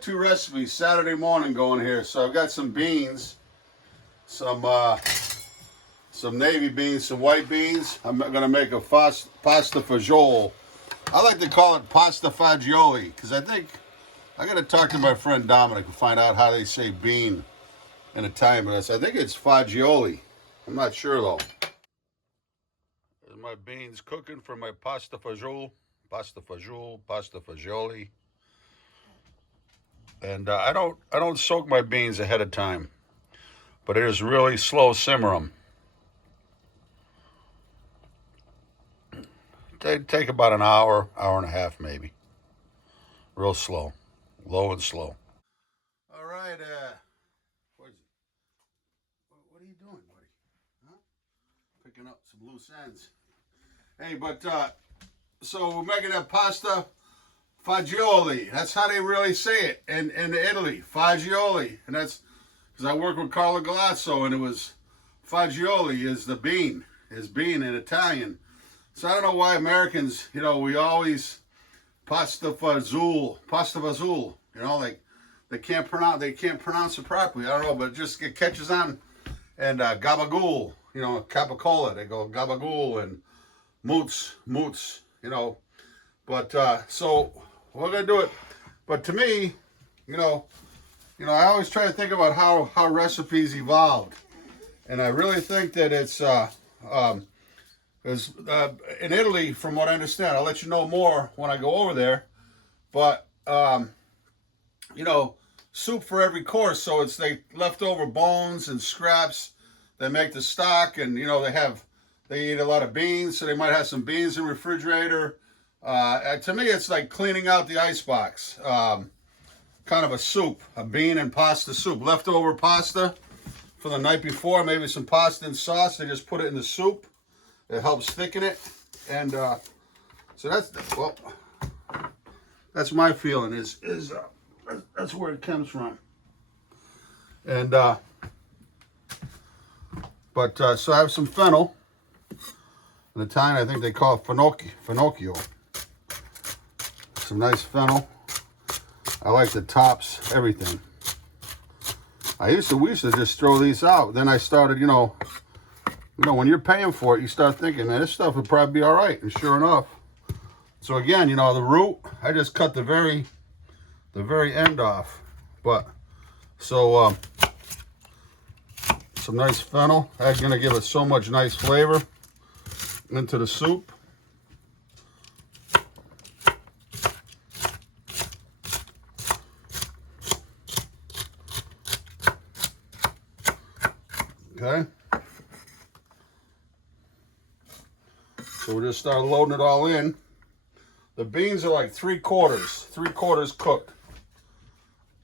got two recipes Saturday morning going here. So I've got some beans, some navy beans, some white beans. I'm gonna make a pasta fagioli. I like to call it pasta fagioli because I think I gotta talk to my friend Dominic and find out how they say bean in Italian. But I think it's fagioli. I'm not sure though. There's my beans cooking for my pasta fagioli, pasta fagioli. And I don't soak my beans ahead of time, but it is really slow simmer them. Take about an hour, hour and a half maybe. Real slow, low and slow. All right, what are you doing, buddy? Huh? Picking up some loose ends. Hey, but so we're making that pasta fagioli. That's how they really say it in Italy, fagioli. And that's because I work with Carlo Galazzo, and it was fagioli is bean in Italian. So I don't know why Americans, we always pasta fagioli, like they can't pronounce it properly. I don't know, but it catches on. And gabagool, capicola, they go gabagool, and moots, But so we're gonna do it. But to me, I always try to think about how recipes evolved, and I really think that it's because in Italy, from what I understand, I'll let you know more when I go over there. But soup for every course, so it's they leftover bones and scraps that make the stock, and they eat a lot of beans, so they might have some beans in the refrigerator. To me, it's like cleaning out the icebox. Kind of a soup, a bean and pasta soup, leftover pasta from the night before, maybe some pasta and sauce. They just put it in the soup. It helps thicken it, and so that's my feeling. That's where it comes from. And so I have some fennel. In Italian, I think they call it fennocchio. Some nice fennel. I like the tops, everything. We used to just throw these out. Then I started, when you're paying for it, you start thinking, man, this stuff would probably be all right. And sure enough. So again, the root, I just cut the very end off. But so some nice fennel. That's gonna give it so much nice flavor into the soup. Okay. So we'll just start loading it all in. The beans are like three quarters cooked.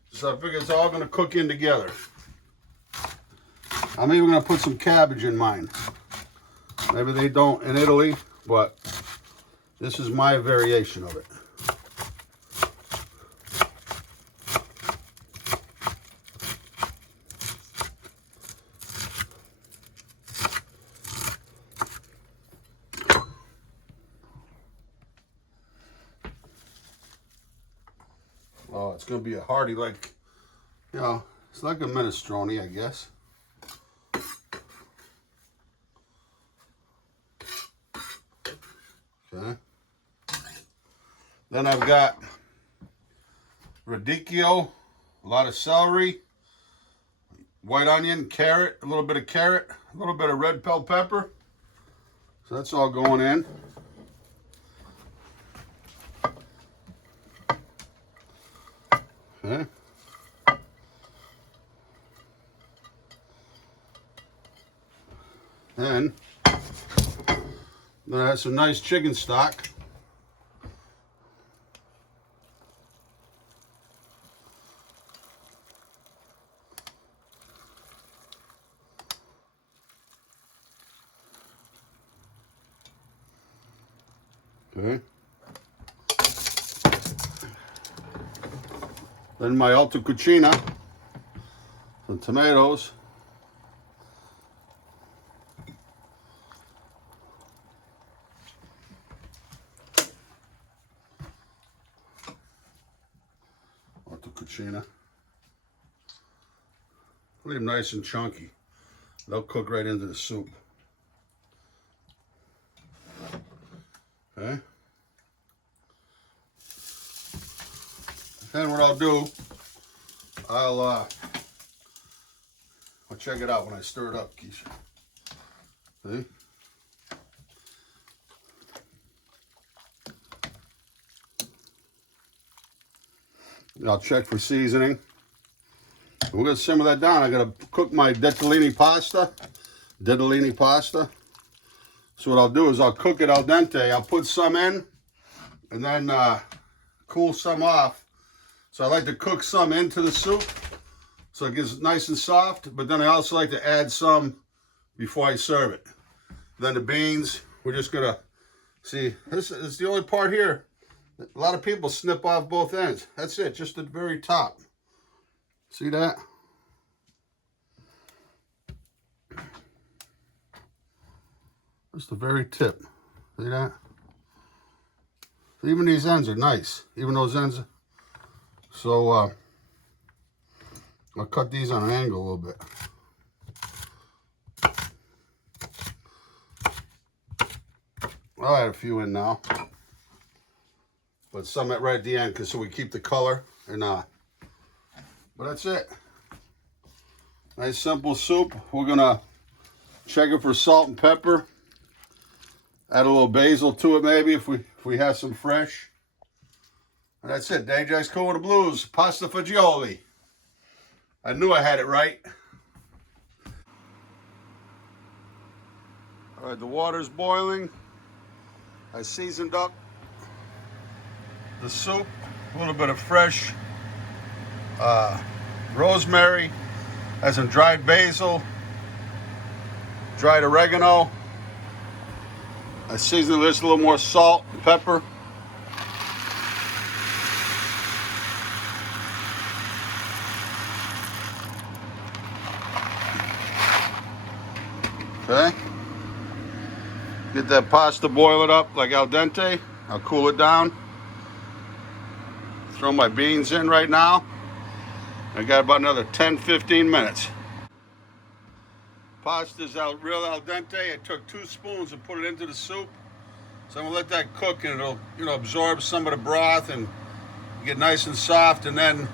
So I figure it's all gonna cook in together. I'm even gonna put some cabbage in mine. Maybe they don't in Italy, but this is my variation of it. Oh, it's gonna be a hearty, it's like a minestrone, I guess. Okay. Then I've got radicchio, a lot of celery, white onion, carrot, a little bit of red bell pepper. So that's all going in. Okay. Then I have some nice chicken stock. Okay. Then my alta cucina, some tomatoes. fettuccine. Leave them nice and chunky. They'll cook right into the soup. Okay. Then what I'll do, I'll check it out when I stir it up, Keisha. See? I'll check for seasoning. We're gonna simmer that down. I gotta cook my ditalini pasta. So what I'll do is I'll cook it al dente. I'll put some in and then cool some off. So I like to cook some into the soup so it gets nice and soft, but then I also like to add some before I serve it. Then the beans, we're just gonna, see, this is the only part here. A lot of people snip off both ends. That's it, just the very top. See that? Just the very tip. See that? So even these ends are nice. Even those ends. So I'll cut these on an angle a little bit. I'll add a few in now. But some right at the end, so we keep the color. And but that's it. Nice simple soup. We're gonna check it for salt and pepper. Add a little basil to it maybe if we have some fresh. And that's it. DJ's Cool with the Blues. Pasta Fagioli. I knew I had it right. All right, the water's boiling. I seasoned up the soup. A little bit of fresh rosemary. Add some dried basil. Dried oregano. I seasoned this a little more salt and pepper. Okay. Get that pasta boiling up like al dente. I'll cool it down. Throw my beans in right now. I got about another 10-15 minutes. Pasta's real al dente. I took 2 spoons and put it into the soup. So I'm gonna let that cook and it'll absorb some of the broth and get nice and soft. And then,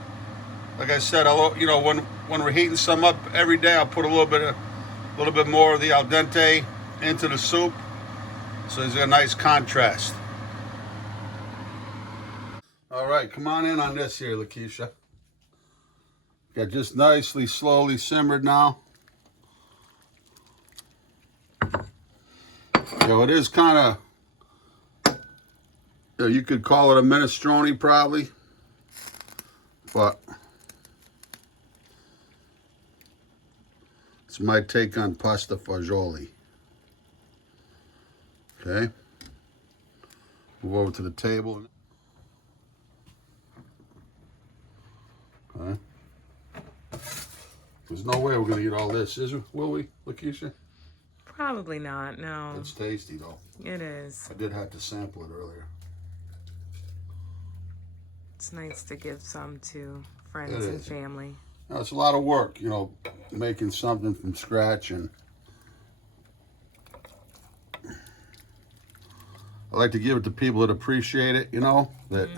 like I said, when we're heating some up every day, I'll put a little bit more of the al dente into the soup. So there's a nice contrast. All right, come on in on this here, Lakeisha. Got just nicely, slowly simmered now. It is kind of, you could call it a minestrone probably, but it's my take on pasta fagioli. Okay, move over to the table. Okay. There's no way we're gonna eat all this, will we, Lakeisha? Probably not, no. It's tasty though. It is. I did have to sample it earlier. It's nice to give some to friends and family. It's a lot of work, making something from scratch, and I like to give it to people that appreciate it, that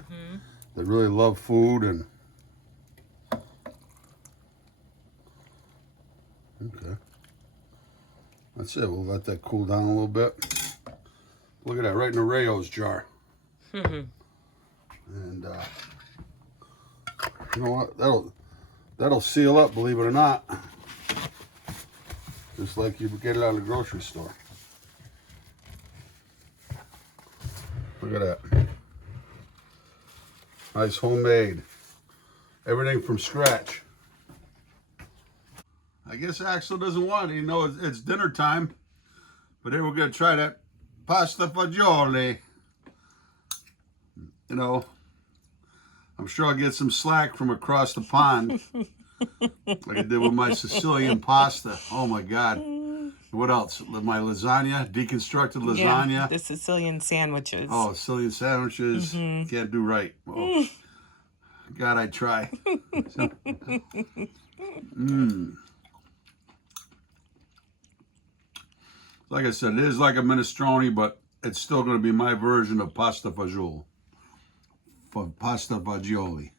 really love food. And okay. That's it. We'll let that cool down a little bit. Look at that, right in the Rayo's jar. And you know what? That'll seal up, believe it or not. Just like you get it out of the grocery store. Look at that. Nice homemade. Everything from scratch. I guess Axel doesn't want it. It's dinner time. But here we're going to try that pasta fagioli. I'm sure I'll get some slack from across the pond. Like I did with my Sicilian pasta. Oh my God. What else? My lasagna, deconstructed lasagna. Yeah, the Sicilian sandwiches. Oh, Sicilian sandwiches. Can't do right. Oh. God, I try. Like I said, it is like a minestrone, but it's still going to be my version of pasta fagioli. Pasta fagioli.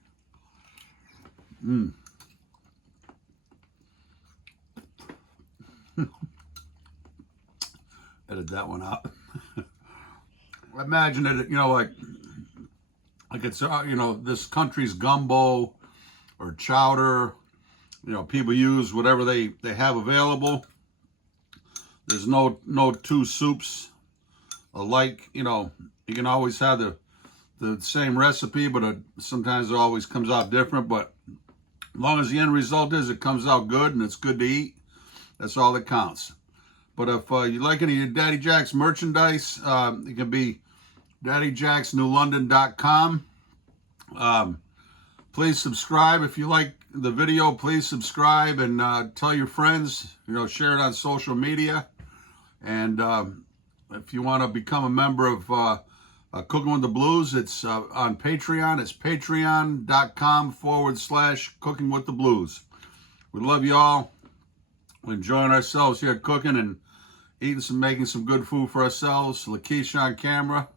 Edit that one out. Imagine it, like it's, this country's gumbo or chowder. People use whatever they have available. There's no two soups alike. You can always have the same recipe, but sometimes it always comes out different. But as long as the end result is it comes out good and it's good to eat, that's all that counts. But if you like any of Daddy Jack's merchandise, it can be daddyjacksnewlondon.com. Please subscribe if you like the video. Please subscribe and tell your friends. Share it on social media. And if you want to become a member of Cooking with the Blues, it's on Patreon. It's patreon.com/Cooking with the Blues. We love you all. We're enjoying ourselves here cooking and making some good food for ourselves. Lakeisha on camera.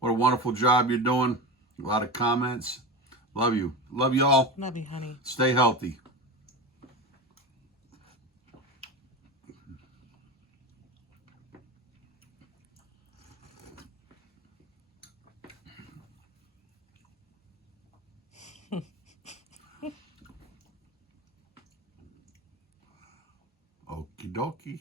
What a wonderful job you're doing. A lot of comments. Love you. Love you all. Love you, honey. Stay healthy. Okie dokie.